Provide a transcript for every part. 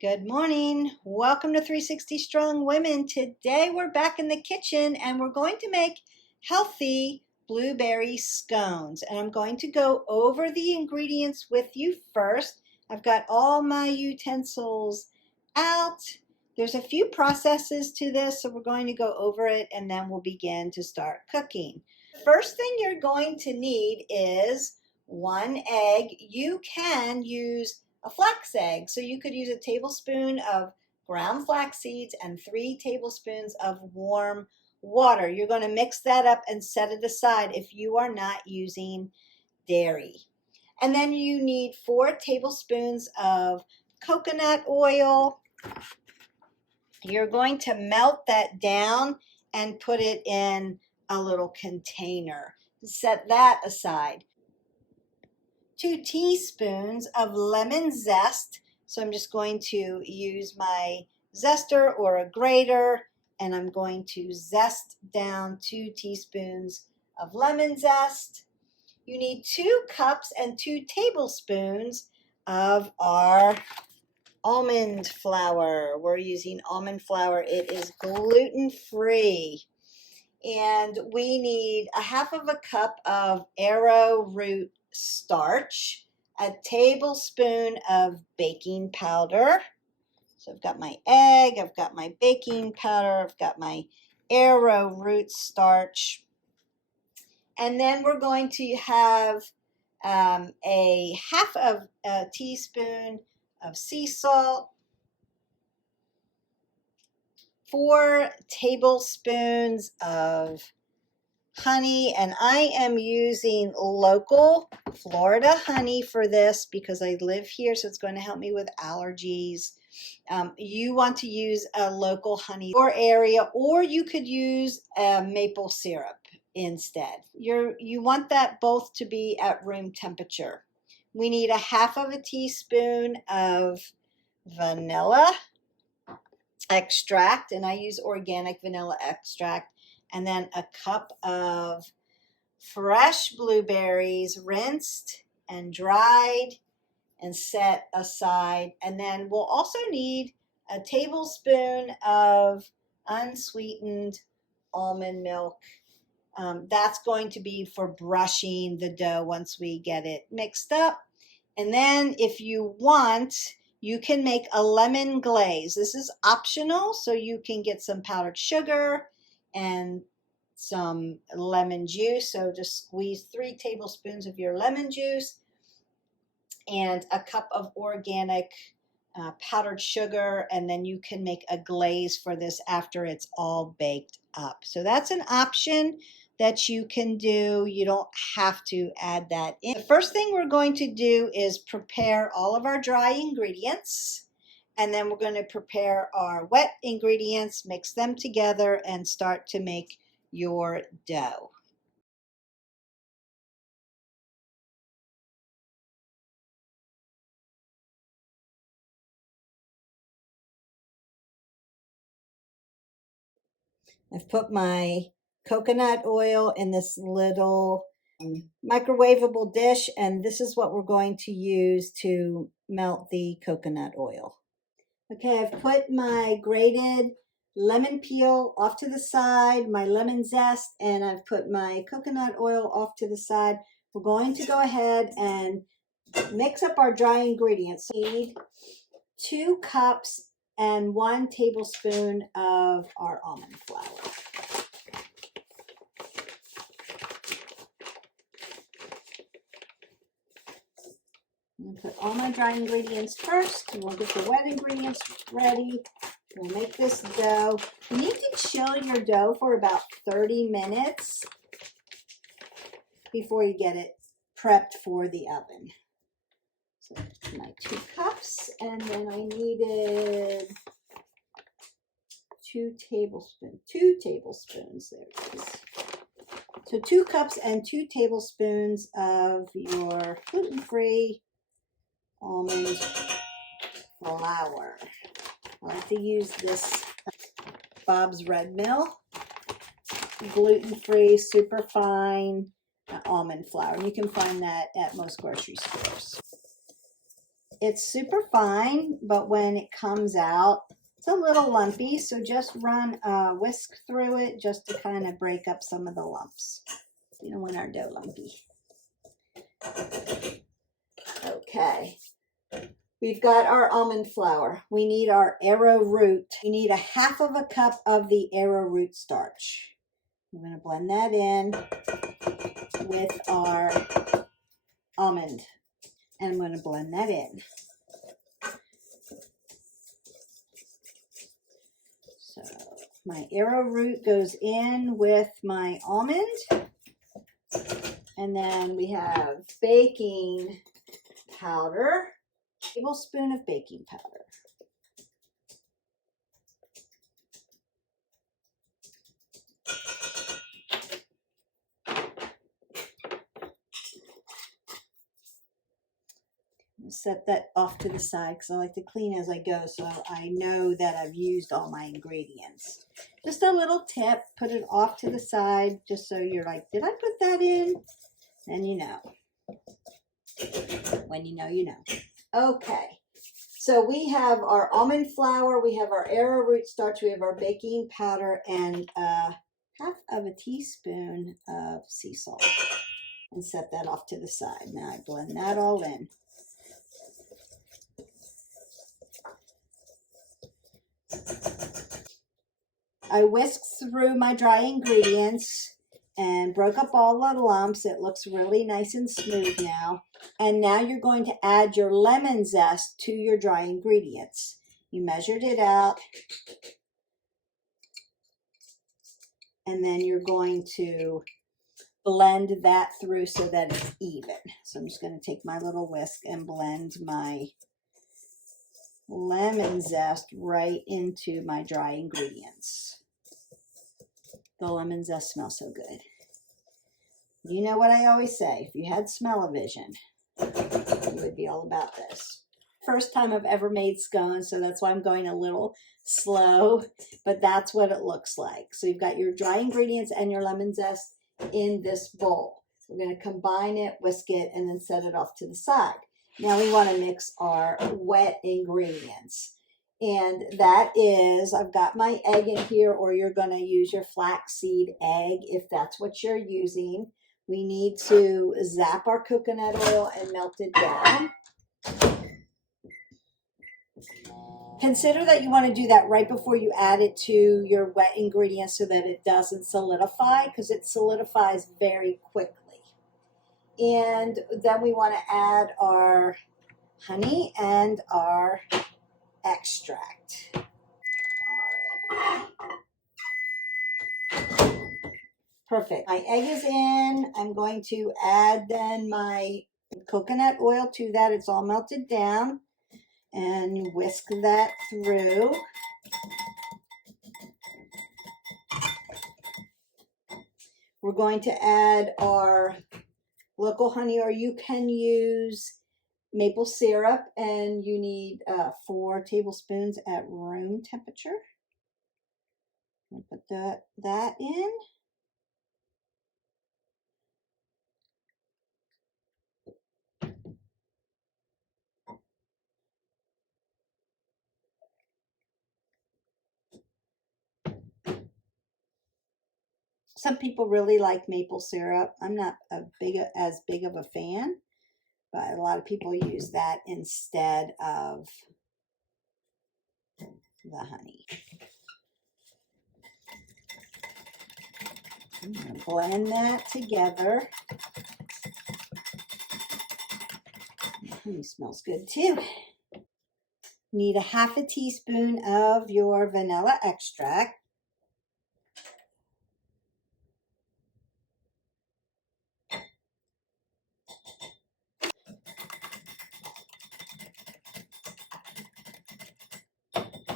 Good morning. Welcome to 360 Strong Women. Today we're back in the kitchen and we're going to make healthy blueberry scones. And I'm going to go over the ingredients with you first. I've got all my utensils out. There's a few processes to this, so we're going to go over it and then we'll begin to start cooking. First thing you're going to need is 1 egg. You can use a flax egg. So you could use a tablespoon of ground flax seeds and 3 tablespoons of warm water. You're going to mix that up and set it aside if you are not using dairy. And then you need 4 tablespoons of coconut oil. You're going to melt that down and put it in a little container. Set that aside. 2 teaspoons of lemon zest. So I'm just going to use my zester or a grater and I'm going to zest down 2 teaspoons of lemon zest. You need 2 cups and 2 tablespoons of our almond flour. We're using almond flour. It is gluten-free. And we need a half of a cup of arrowroot starch, a tablespoon of baking powder. So I've got my egg, I've got my baking powder, I've got my arrowroot starch. And then we're going to have a half of a teaspoon of sea salt, 4 tablespoons of honey, and I am using local Florida honey for this because I live here, so it's going to help me with allergies. You want to use a local honey or area, or you could use maple syrup instead. You want that both to be at room temperature. We need a half of a teaspoon of vanilla extract, and I use organic vanilla extract. And then a cup of fresh blueberries, rinsed and dried and set aside. And then we'll also need a tablespoon of unsweetened almond milk. That's going to be for brushing the dough once we get it mixed up. And then if you want, you can make a lemon glaze. This is optional, so you can get some powdered sugar and some lemon juice. So just squeeze 3 tablespoons of your lemon juice and a cup of organic powdered sugar, and then you can make a glaze for this after it's all baked up. So that's an option that you can do. You don't have to add that in. The first thing we're going to do is prepare all of our dry ingredients. And then we're going to prepare our wet ingredients, mix them together, and start to make your dough. I've put my coconut oil in this little microwavable dish, and this is what we're going to use to melt the coconut oil. Okay, I've put my grated lemon peel off to the side, my lemon zest, and I've put my coconut oil off to the side. We're going to go ahead and mix up our dry ingredients. We need 2 cups and 1 tablespoon of our almond flour. I'm going to put all my dry ingredients first, and we'll get the wet ingredients ready. We'll make this dough. You need to chill your dough for about 30 minutes before you get it prepped for the oven. So my 2 cups, and then I needed 2 tablespoons. There it is. So 2 cups and 2 tablespoons of your gluten-free almond flour. I like to use this Bob's Red Mill gluten-free, super fine almond flour. You can find that at most grocery stores. It's super fine, but when it comes out, it's a little lumpy, so just run a whisk through it just to kind of break up some of the lumps. You don't want our dough lumpy. Okay. We've got our almond flour. We need our arrowroot. We need a half of a cup of the arrowroot starch. I'm going to blend that in with our almond. And I'm going to blend that in. So my arrowroot goes in with my almond. And then we have baking powder, a tablespoon of baking powder. Set that off to the side because I like to clean as I go so I know that I've used all my ingredients. Just a little tip, put it off to the side just so you're like, did I put that in? And you know. When you know, you know. Okay, so we have our almond flour, we have our arrowroot starch, we have our baking powder, and half of a teaspoon of sea salt. And set that off to the side. Now I blend that all in. I whisked through my dry ingredients and broke up all the lumps. It looks really nice and smooth now. And now you're going to add your lemon zest to your dry ingredients. You measured it out. And then you're going to blend that through so that it's even. So I'm just going to take my little whisk and blend my lemon zest right into my dry ingredients. The lemon zest smells so good. You know what I always say, if you had smell-o-vision, you would be all about this. First time I've ever made scones, so that's why I'm going a little slow, but that's what it looks like. So you've got your dry ingredients and your lemon zest in this bowl. We're going to combine it, whisk it, and then set it off to the side. Now we want to mix our wet ingredients. And that is, I've got my egg in here, or you're going to use your flaxseed egg if that's what you're using. We need to zap our coconut oil and melt it down. Consider that you want to do that right before you add it to your wet ingredients so that it doesn't solidify, because it solidifies very quickly. And then we want to add our honey and our extract. Perfect. My egg is in. I'm going to add then my coconut oil to that. It's all melted down. And whisk that through. We're going to add our local honey, or you can use maple syrup, and you need 4 tablespoons at room temperature. I'll put that in. Some people really like maple syrup. I'm not as big of a fan, but a lot of people use that instead of the honey. I'm going to blend that together. The honey smells good too. Need a half a teaspoon of your vanilla extract.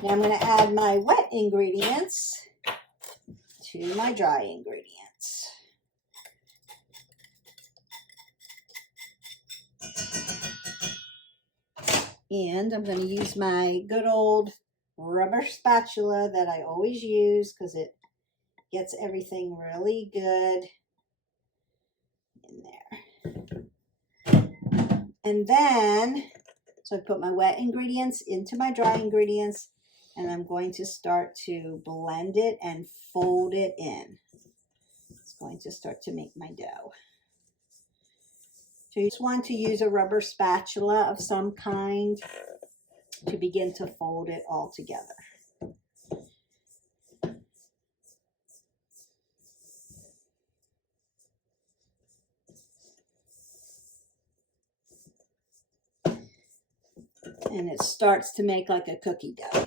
Now I'm going to add my wet ingredients to my dry ingredients. And I'm going to use my good old rubber spatula that I always use because it gets everything really good in there. And then So I put my wet ingredients into my dry ingredients, and I'm going to start to blend it and fold it in. It's going to start to make my dough. So you just want to use a rubber spatula of some kind to begin to fold it all together. And it starts to make like a cookie dough.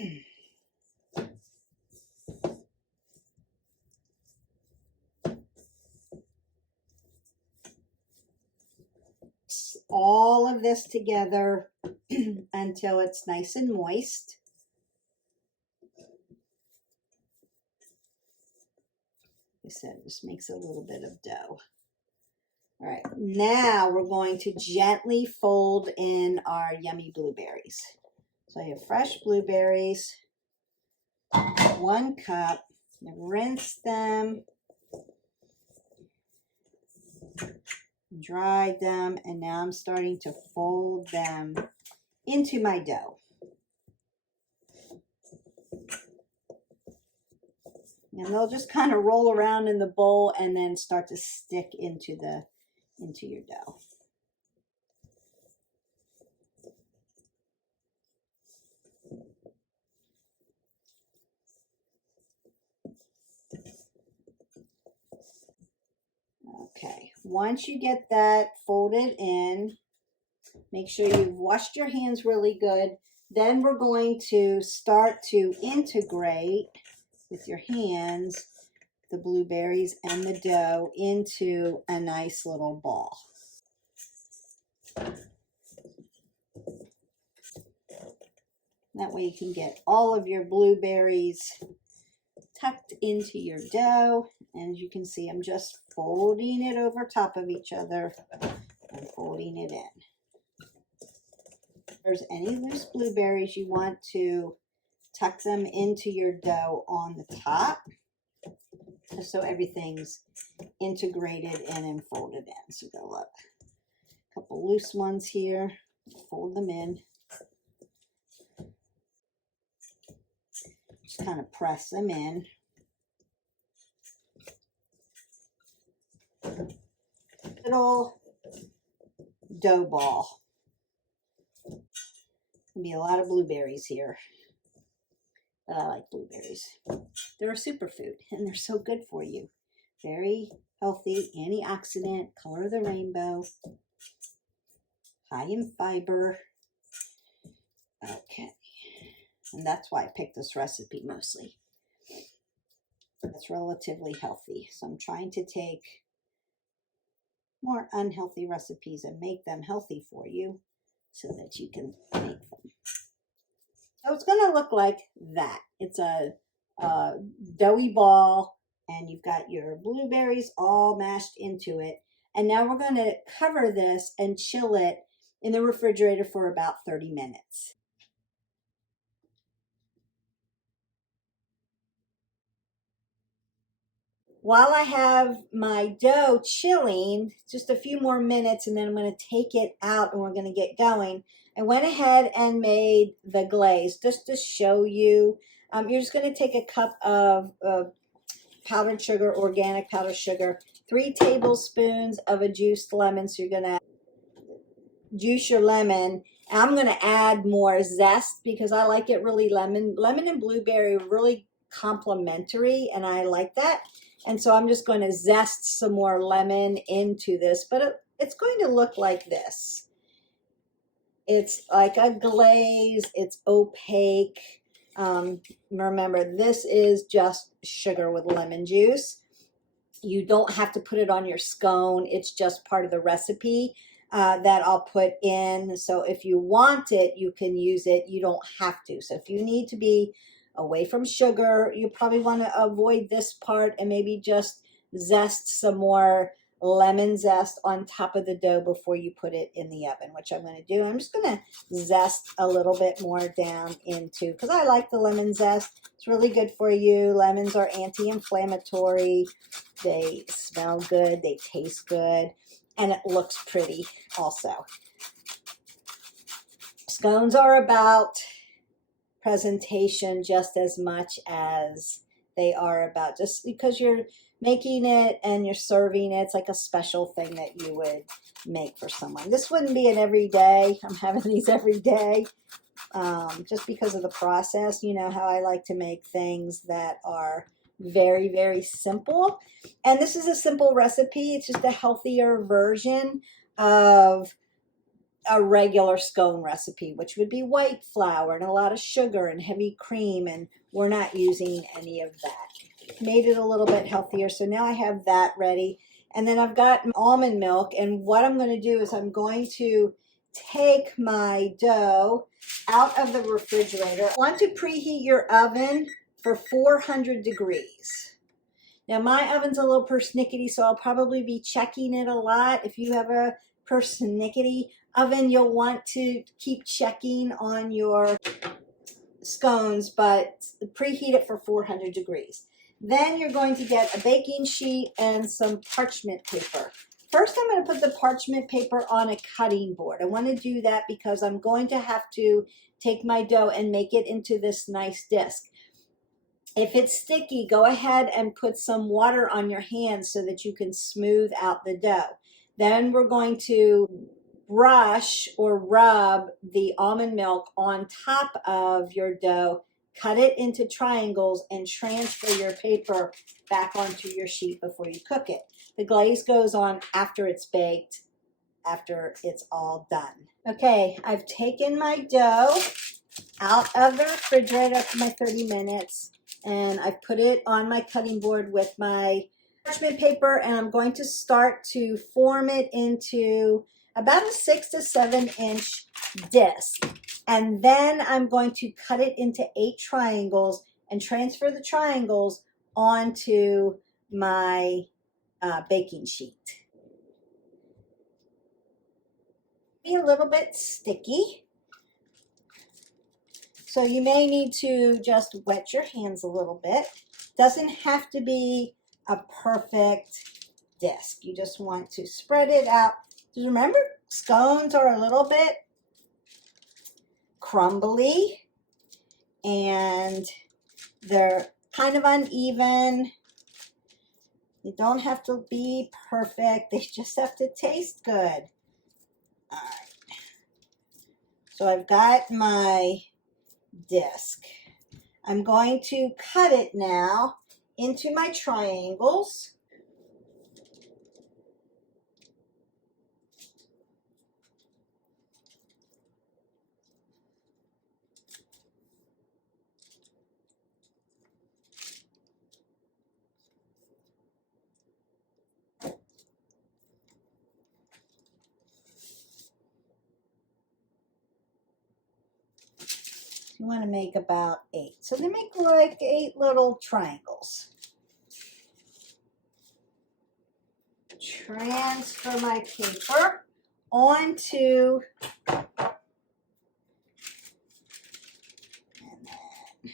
All of this together until it's nice and moist. Like I said, just makes a little bit of dough. All right, now we're going to gently fold in our yummy blueberries. So I have fresh blueberries, 1 cup. Rinse them, dried them, and now I'm starting to fold them into my dough. And they'll just kind of roll around in the bowl and then start to stick into your dough. Okay, once you get that folded in, make sure you've washed your hands really good. Then we're going to start to integrate with your hands the blueberries and the dough into a nice little ball. That way you can get all of your blueberries tucked into your dough. And as you can see, I'm just folding it over top of each other and folding it in. If there's any loose blueberries, you want to tuck them into your dough on the top, just so everything's integrated in and folded in. So go look, a couple loose ones here, fold them in. Just kind of press them in. Little dough ball. There'll be a lot of blueberries here. But I like blueberries. They're a superfood and they're so good for you. Very healthy, antioxidant, color of the rainbow, high in fiber. Okay. And that's why I picked this recipe mostly. It's relatively healthy. So I'm trying to take more unhealthy recipes and make them healthy for you so that you can make them. So it's going to look like that. It's a doughy ball, and you've got your blueberries all mashed into it. And now we're going to cover this and chill it in the refrigerator for about 30 minutes. While I have my dough chilling, just a few more minutes, and then I'm going to take it out and we're going to get going. I went ahead and made the glaze just to show you. You're just going to take a cup of powdered sugar, organic powdered sugar, 3 tablespoons of a juiced lemon. So you're going to juice your lemon. I'm going to add more zest because I like it really lemon. Lemon and blueberry are really complementary, and I like that. And so I'm just going to zest some more lemon into this, but it's going to look like this. It's like a glaze. It's opaque. Remember, this is just sugar with lemon juice. You don't have to put it on your scone. It's just part of the recipe that I'll put in. So if you want it, you can use it. You don't have to. So if you need to be away from sugar, you probably want to avoid this part and maybe just zest some more lemon zest on top of the dough before you put it in the oven, which I'm going to do. I'm just going to zest a little bit more down into, because I like the lemon zest. It's really good for you. Lemons are anti-inflammatory. They smell good. They taste good. And it looks pretty also. Scones are about presentation just as much as they are about, just because you're making it and you're serving it, it's like a special thing that you would make for someone. This wouldn't be an everyday. I'm having these every day just because of the process. You know how I like to make things that are very, very simple. And this is a simple recipe. It's just a healthier version of a regular scone recipe, which would be white flour and a lot of sugar and heavy cream, and we're not using any of that. Made it a little bit healthier, so now I have that ready. And then I've got almond milk, and what I'm going to do is I'm going to take my dough out of the refrigerator. I want to preheat your oven for 400 degrees. Now my oven's a little persnickety, so I'll probably be checking it a lot. If you have a persnickety oven, you'll want to keep checking on your scones, but preheat it for 400 degrees. Then you're going to get a baking sheet and some parchment paper. First, I'm going to put the parchment paper on a cutting board. I want to do that because I'm going to have to take my dough and make it into this nice disc. If it's sticky, go ahead and put some water on your hands so that you can smooth out the dough. Then we're going to brush or rub the almond milk on top of your dough, cut it into triangles, and transfer your paper back onto your sheet before you cook it. The glaze goes on after it's baked, after it's all done. Okay, I've taken my dough out of the refrigerator for my 30 minutes, and I've put it on my cutting board with my parchment paper, and I'm going to start to form it into about a 6 to 7 inch disc. And then I'm going to cut it into 8 triangles and transfer the triangles onto my baking sheet. Be a little bit sticky, so you may need to just wet your hands a little bit. Doesn't have to be a perfect disc. You just want to spread it out. Just remember, scones are a little bit crumbly and they're kind of uneven. They don't have to be perfect. They just have to taste good. All right. So I've got my disc. I'm going to cut it now into my triangles. You want to make about 8. So they make like 8 little triangles. Transfer my paper onto, and then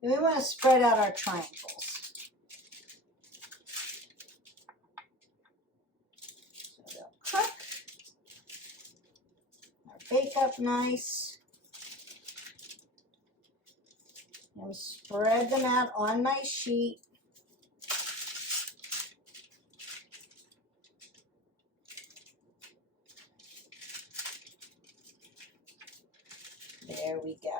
we want to spread out our triangles. So they'll cook or bake up nice. And spread them out on my sheet. There we go.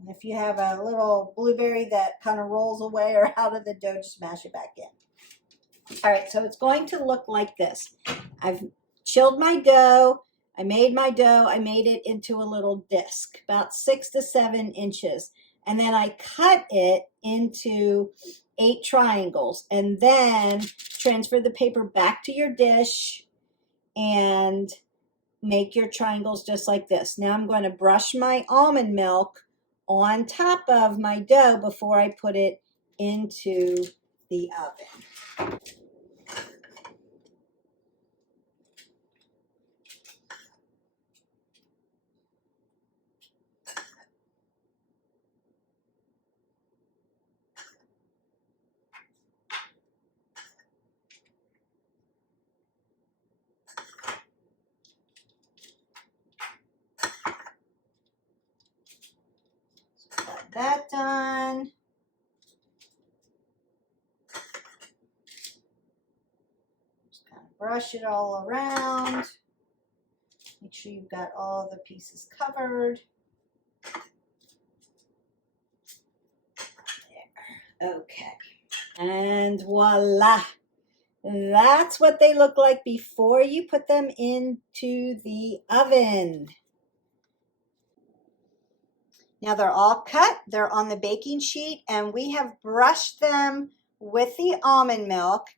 And if you have a little blueberry that kind of rolls away or out of the dough, just mash it back in. All right, so it's going to look like this. I've chilled my dough. I made my dough. I made it into a little disc, about 6 to 7 inches. And then I cut it into 8 triangles. And then transfer the paper back to your dish and make your triangles just like this. Now I'm going to brush my almond milk on top of my dough before I put it into the oven. that done. Just kind of brush it all around. Make sure you've got all the pieces covered. There. Okay. And voila. That's what they look like before you put them into the oven. Now they're all cut, they're on the baking sheet, and we have brushed them with the almond milk.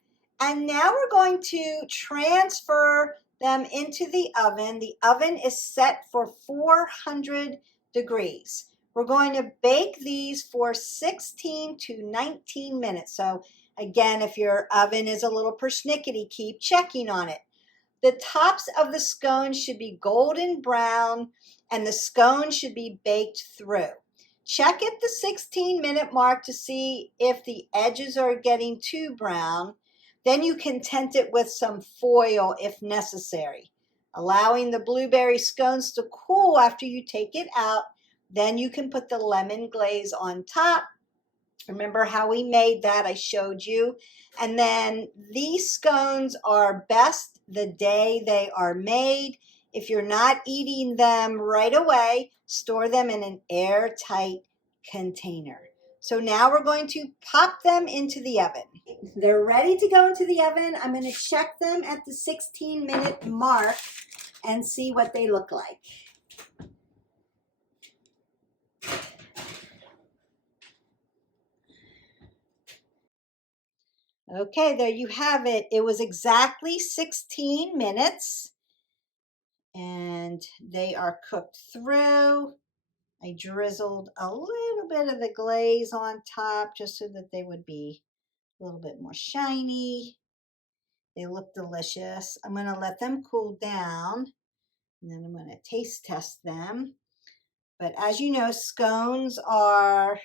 And now we're going to transfer them into the oven. The oven is set for 400 degrees. We're going to bake these for 16 to 19 minutes. So again, if your oven is a little persnickety, keep checking on it. The tops of the scones should be golden brown and the scones should be baked through. Check at the 16-minute mark to see if the edges are getting too brown. Then you can tent it with some foil if necessary. Allowing the blueberry scones to cool after you take it out. Then you can put the lemon glaze on top. Remember how we made that? I showed you. And then these scones are best the day they are made. If you're not eating them right away, store them in an airtight container. So now we're going to pop them into the oven. They're ready to go into the oven. I'm going to check them at the 16-minute mark and see what they look like. Okay, there you have it. It was exactly 16 minutes and they are cooked through. I drizzled a little bit of the glaze on top just so that they would be a little bit more shiny. They look delicious. I'm going to let them cool down and then I'm going to taste test them. But as you know, scones are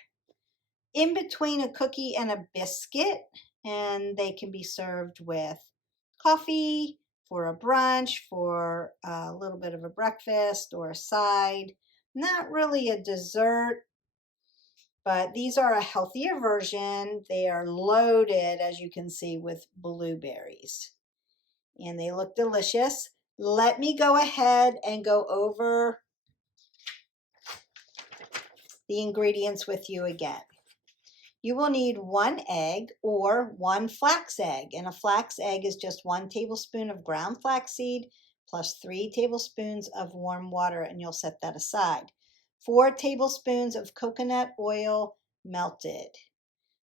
in between a cookie and a biscuit, and they can be served with coffee, for a brunch, for a little bit of a breakfast or a side. Not really a dessert, but these are a healthier version. They are loaded, as you can see, with blueberries, and they look delicious. Let me go ahead and go over the ingredients with you again. You will need 1 egg or 1 flax egg, and a flax egg is just 1 tablespoon of ground flaxseed plus 3 tablespoons of warm water, and you'll set that aside. 4 tablespoons of coconut oil melted,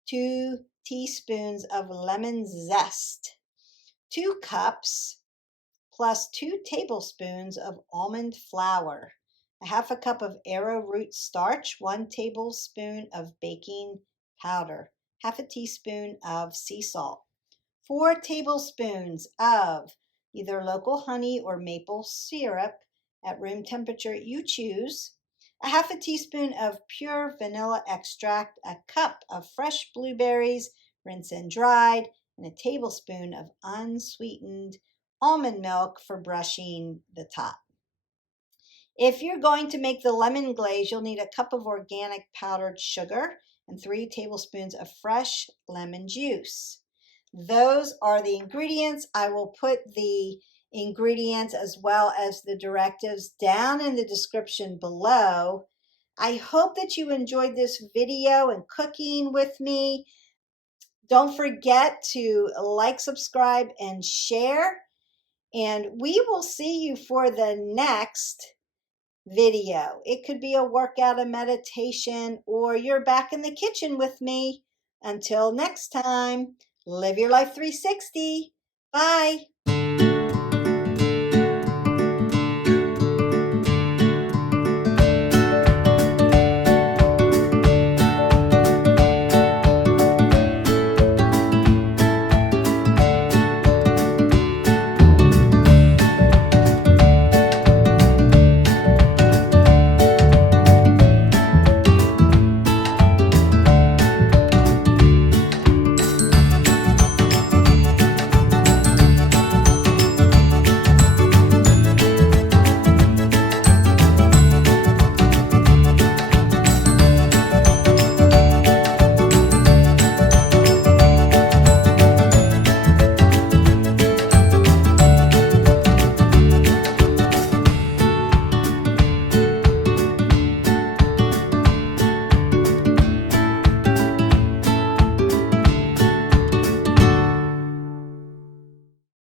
2 teaspoons of lemon zest, 2 cups plus 2 tablespoons of almond flour, a half a cup of arrowroot starch, 1 tablespoon of baking powder, half a teaspoon of sea salt, 4 tablespoons of either local honey or maple syrup at room temperature you choose, a half a teaspoon of pure vanilla extract, a cup of fresh blueberries, rinse and dried, and a tablespoon of unsweetened almond milk for brushing the top. If you're going to make the lemon glaze, you'll need a cup of organic powdered sugar and 3 tablespoons of fresh lemon juice. Those are the ingredients. I will put the ingredients as well as the directives down in the description below. I hope that you enjoyed this video and cooking with me. Don't forget to like, subscribe, and share. And we will see you for the next video. It could be a workout, a meditation, or you're back in the kitchen with me. Until next time, live your life 360. Bye.